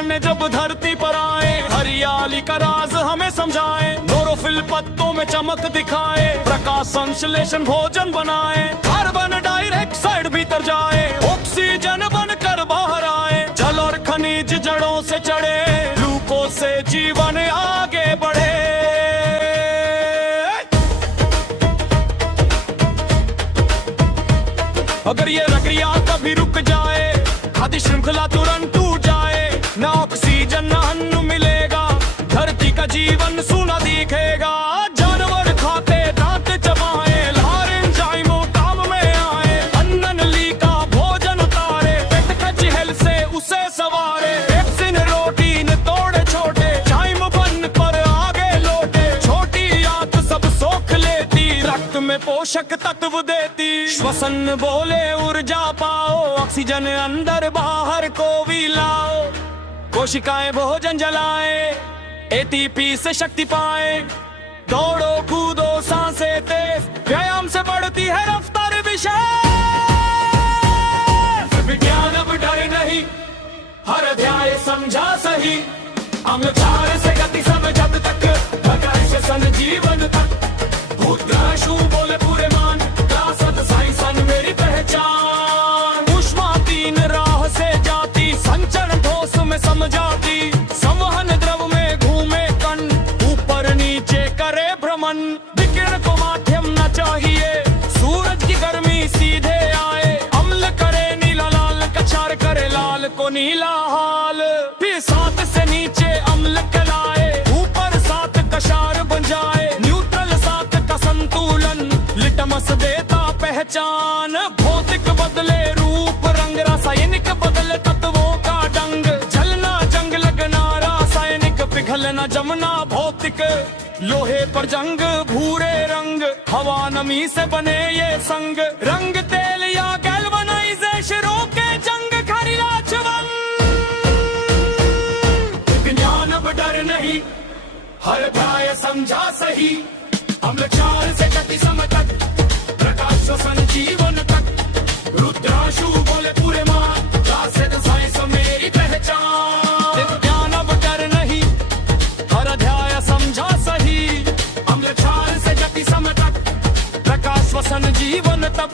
करने जब धरती पर आए, हरियाली का राज हमें समझाए, क्लोरोफिल पत्तों में चमक दिखाए, प्रकाश संश्लेषण भोजन बनाए, कार्बन डाइऑक्साइड भीतर जाए, ऑक्सीजन बनकर बाहर आए, जल और खनिज जड़ों से चढ़े, ग्लूकोज से जीवन आगे बढ़े। अगर ये प्रक्रिया कभी रुक जाए, खाद्य श्रृंखला तुरंत टूट जाए, ना ऑक्सीजन ना अन्न मिलेगा, धरती का जीवन सूना दिखेगा। जानवर खाते दांत चबाए, लार एंजाइमों काम में आए, अन्न नली का भोजन उतारे, पेट का चहल से उसे सवारे, पेप्सिन रोटीन तोड़े छोटे, चाइम बन पर आगे लौटे, छोटी आंत सब सोख लेती, रक्त में पोषक तत्व देती, श्वसन बोले ऊर्जा पाओ, ऑक्सीजन अंदर बाहर को भी लाओ, कोशिकाएं भोजन जलाए, एटीपी से शक्ति पाए, दौड़ो कूदो सांसें तेज, व्यायाम से बढ़ती है रफ्तार विशेष। विज्ञान अब डर नहीं, हर अध्याय समझा सही, अम्ल क्षार से गति समझत तक, प्रकाश सन जीवन तक, भूतग्रह बोले पूरे मान, क्लासत साइंसन मेरी पहचान, ऊष्मा तीन राह से जाती, संचरण ठोस में समझाती, संवहन द्रव में घूमे कण, ऊपर नीचे करे भ्रमण, विकिरण को माध्यम न चाहिए, सूरज की गर्मी सीधे आए, अम्ल करे नीला लाल, क्षार करे लाल को नीला हाल, फिर सात से नीचे अम्ल कहलाए, ऊपर सात क्षार बन जाए, न्यूट्रल सात का संतुलन, लिटमस देता पहचान, भौतिक बदले रूप रंग, रासायनिक बदले तत्वों का डंग, जलना जंग लगना रासायनिक, पिघलना जमना भौतिक, लोहे पर जंग भूरे रंग, हवा नमी से बने ये संग, रंग तेल या गैल्वनाइजेशन रोके जंग खरीला चवन। विज्ञान अब डर नहीं, हर अध्याय समझा सही, अम्ल क्षार से गति समझत, प्रकाश श्वसन जीवन तक, रुद्राशु बोले पूरे मान, क्लासेड साइंस मेरी पहचान। विज्ञान अब डर नहीं, हर अध्याय समझा सही, अम्ल क्षार से गति समझत, प्रकाश श्वसन जीवन तक,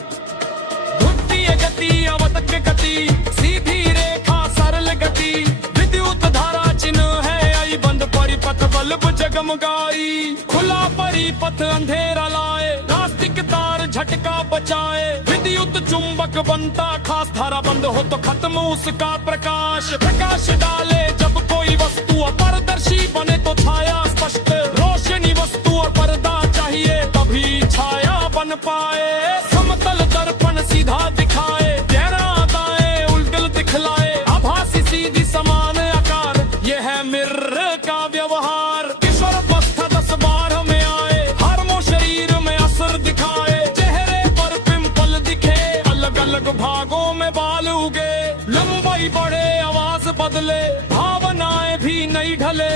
द्वितीय गति अवतक गति, सीधी रेखा सरल गति, विद्युत धारा चिन्ह है आई, बंद परिपथ बल्ब जगमगाई, खुला परिपथ अंधेरा लाए, नास्तिक तार झटका बचाए, विद्युत चुंबक बनता खास, धारा बंद हो तो खत्म उसका प्रकाश, प्रकाश डाले जब कोई वस्तु, अपारदर्शी बने तो छाया स्पष्ट, रोशनी वस्तु और पर्दा चाहिए तभी छाया बन पाए, समतल दर्पण सीधा दिखाए, गहरा दाएं उल्टल दिखलाए, आभासी सीधी समान आकार, यह है मिर्र का व्यवहार, किशोर अवस्था 10-12 में आए, हार्मो शरीर में असर दिखाए, चेहरे पर पिंपल दिखे, अलग अलग भागों में बाल उगे, लंबाई बढ़े आवाज बदले, भावनाएं भी नहीं ढले,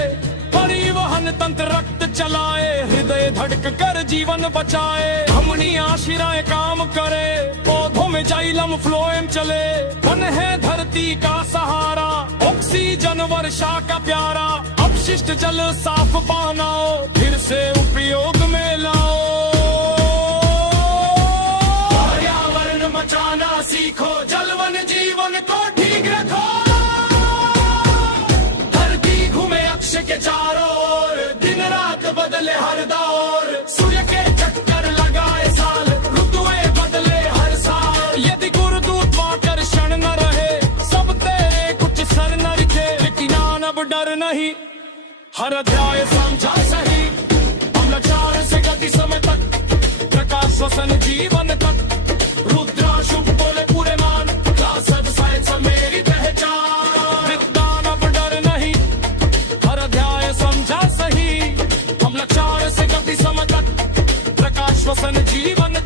परिवहन तंत्र रक्त चलाए, हृदय धड़क कर जीवन बचाए, धमनी आशिराएं काम करे, पौधों में जाइलम फ्लोएम चले, वन है धरती का सहारा, ऑक्सीजन वर्षा का प्यारा, अपशिष्ट जल साफ बनाओ, फिर से उपयोग में लाओ, पर्यावरण बचाना सीखो, जलवन जीवन को ठीक रखो, धरती घूमे अक्ष के चारों ओर, दिन रात बदले हर दौर, सूर्य के चक्कर लगाए साल, ऋतुएं बदले हर साल, यदि गुरुत्वाकर्षण न रहे, सब तेरे कुछ सर न रखे, लेकिन अब डर नहीं, हर अध्याय समझा सही, अम्ल क्षार से गति समय तक, प्रकाश श्वसन जीवन तक, रुद्राशु बोले पूरे मान, क्लासड साइंस मेरी पहचान। विज्ञान अब डर नहीं, हर अध्याय समझा सही, अम्ल क्षार से गति समय तक, प्रकाश श्वसन जीवन